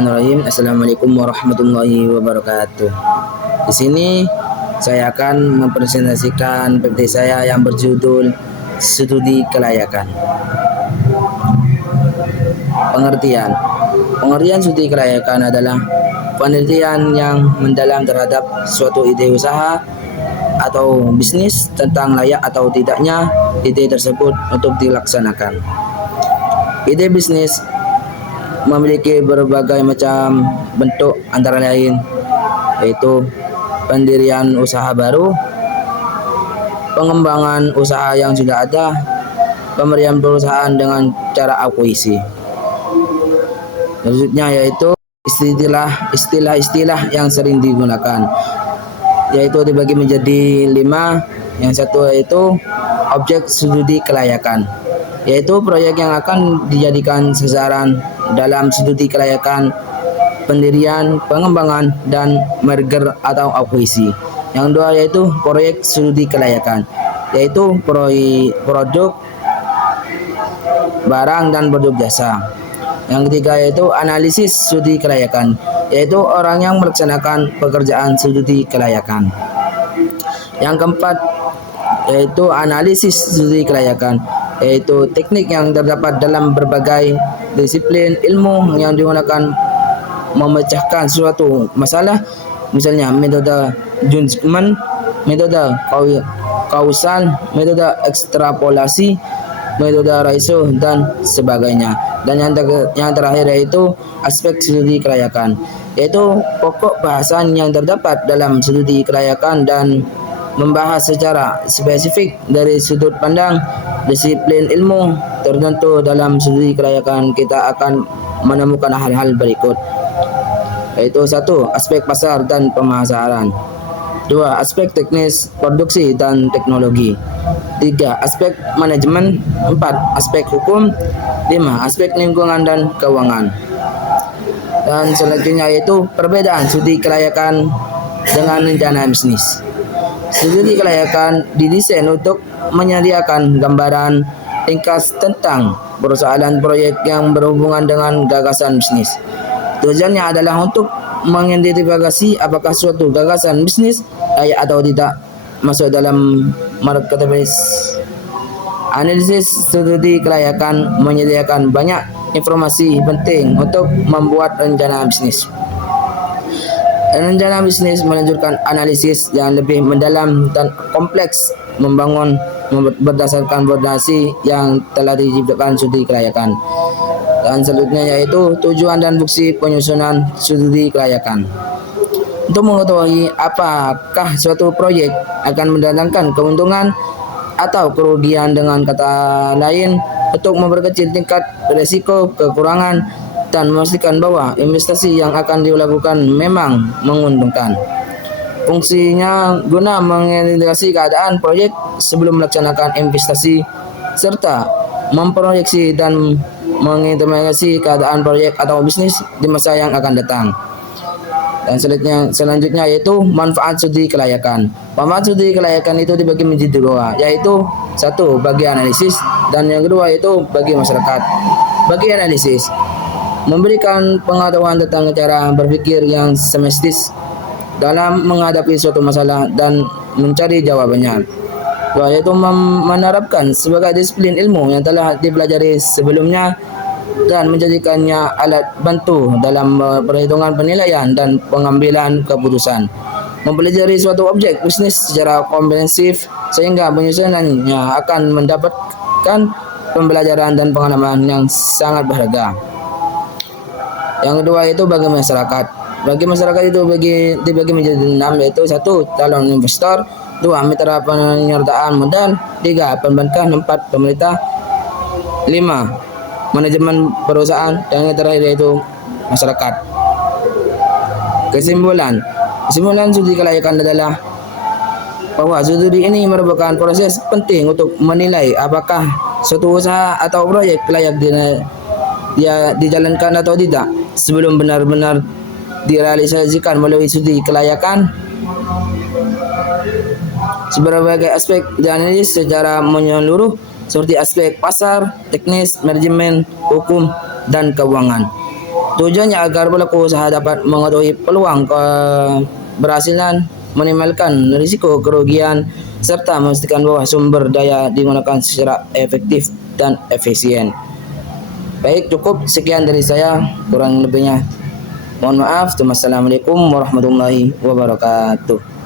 Bismillahirrahmanirrahim. Assalamualaikum warahmatullahi wabarakatuh. Di sini saya akan mempresentasikan PPT saya yang berjudul Studi Kelayakan. Pengertian. Pengertian studi kelayakan adalah penelitian yang mendalam terhadap suatu ide usaha atau bisnis tentang layak atau tidaknya ide tersebut untuk dilaksanakan. Ide bisnis memiliki berbagai macam bentuk, antara lain yaitu pendirian usaha baru, pengembangan usaha yang sudah ada, pemberian perusahaan dengan cara akuisisi. Selanjutnya yaitu istilah-istilah yang sering digunakan, yaitu dibagi menjadi 5. Yang satu yaitu objek studi kelayakan, yaitu proyek yang akan dijadikan sasaran dalam studi kelayakan, pendirian, pengembangan, dan merger atau akuisisi. Yang kedua yaitu proyek studi kelayakan, yaitu produk, barang, dan produk jasa. Yang ketiga yaitu analisis studi kelayakan, yaitu orang yang melaksanakan pekerjaan studi kelayakan. Yang keempat yaitu analisis studi kelayakan, yaitu teknik yang terdapat dalam berbagai disiplin ilmu yang digunakan memecahkan suatu masalah, misalnya metode judgment, metode kausal, metode ekstrapolasi, metode ratio, dan sebagainya. Dan yang terakhir yaitu aspek studi kelayakan, yaitu pokok bahasan yang terdapat dalam studi kelayakan dan membahas secara spesifik dari sudut pandang disiplin ilmu tertentu. Dalam studi kelayakan kita akan menemukan hal-hal berikut, yaitu 1. Aspek pasar dan pemasaran. 2. Aspek teknis produksi dan teknologi. 3. Aspek manajemen. 4. Aspek hukum. 5. Aspek lingkungan dan keuangan. Dan selanjutnya yaitu perbedaan studi kelayakan dengan rencana bisnis. Studi kelayakan didesain untuk menyediakan gambaran ringkas tentang persoalan proyek yang berhubungan dengan gagasan bisnis. Tujuannya adalah untuk mengidentifikasi apakah suatu gagasan bisnis layak atau tidak masuk dalam marketplace. Analisis studi kelayakan menyediakan banyak informasi penting untuk membuat rencana bisnis. Rencana bisnis melanjutkan analisis yang lebih mendalam dan kompleks, membangun berdasarkan fondasi yang telah diciptakan studi kelayakan. Dan selanjutnya yaitu tujuan dan fungsi penyusunan studi kelayakan. Untuk mengetahui apakah suatu proyek akan mendatangkan keuntungan atau kerugian, dengan kata lain untuk memperkecil tingkat risiko kekurangan dan memastikan bahwa investasi yang akan dilakukan memang menguntungkan. Fungsinya guna mengidentifikasi keadaan proyek sebelum melaksanakan investasi, serta memproyeksi dan mengidentifikasi keadaan proyek atau bisnis di masa yang akan datang. Dan selanjutnya yaitu manfaat studi kelayakan. Manfaat studi kelayakan itu dibagi menjadi 2, yaitu 1. Bagi analisis, dan yang kedua yaitu bagi masyarakat. Bagi analisis, memberikan pengetahuan tentang cara berpikir yang semestis dalam menghadapi suatu masalah dan mencari jawabannya. Yaitu menerapkan sebagai disiplin ilmu yang telah dipelajari sebelumnya dan menjadikannya alat bantu dalam perhitungan penilaian dan pengambilan keputusan. Mempelajari suatu objek bisnis secara komprehensif sehingga penyusunannya akan mendapatkan pembelajaran dan pengalaman yang sangat berharga. Yang kedua itu bagi masyarakat. Bagi masyarakat itu dibagi menjadi 6, yaitu 1. Calon investor. 2. Mitra penyertaan modal. 3. Perbankan. 4. Pemerintah. 5. Manajemen perusahaan. Dan yang terakhir yaitu masyarakat. Kesimpulan studi kelayakan adalah bahwa studi ini merupakan proses penting untuk menilai apakah suatu usaha atau proyek layak dijalankan atau tidak. Sebelum benar-benar direalisasikan melalui studi kelayakan, berbagai aspek dianalisis secara menyeluruh, seperti aspek pasar, teknis, manajemen, hukum, dan keuangan. Tujuannya agar berlaku sa dapat mengetahui peluang keberhasilan, minimalkan risiko kerugian, serta memastikan bahwa sumber daya digunakan secara efektif dan efisien. Baik, cukup sekian dari saya, kurang lebihnya mohon maaf. Wassalamualaikum warahmatullahi wabarakatuh.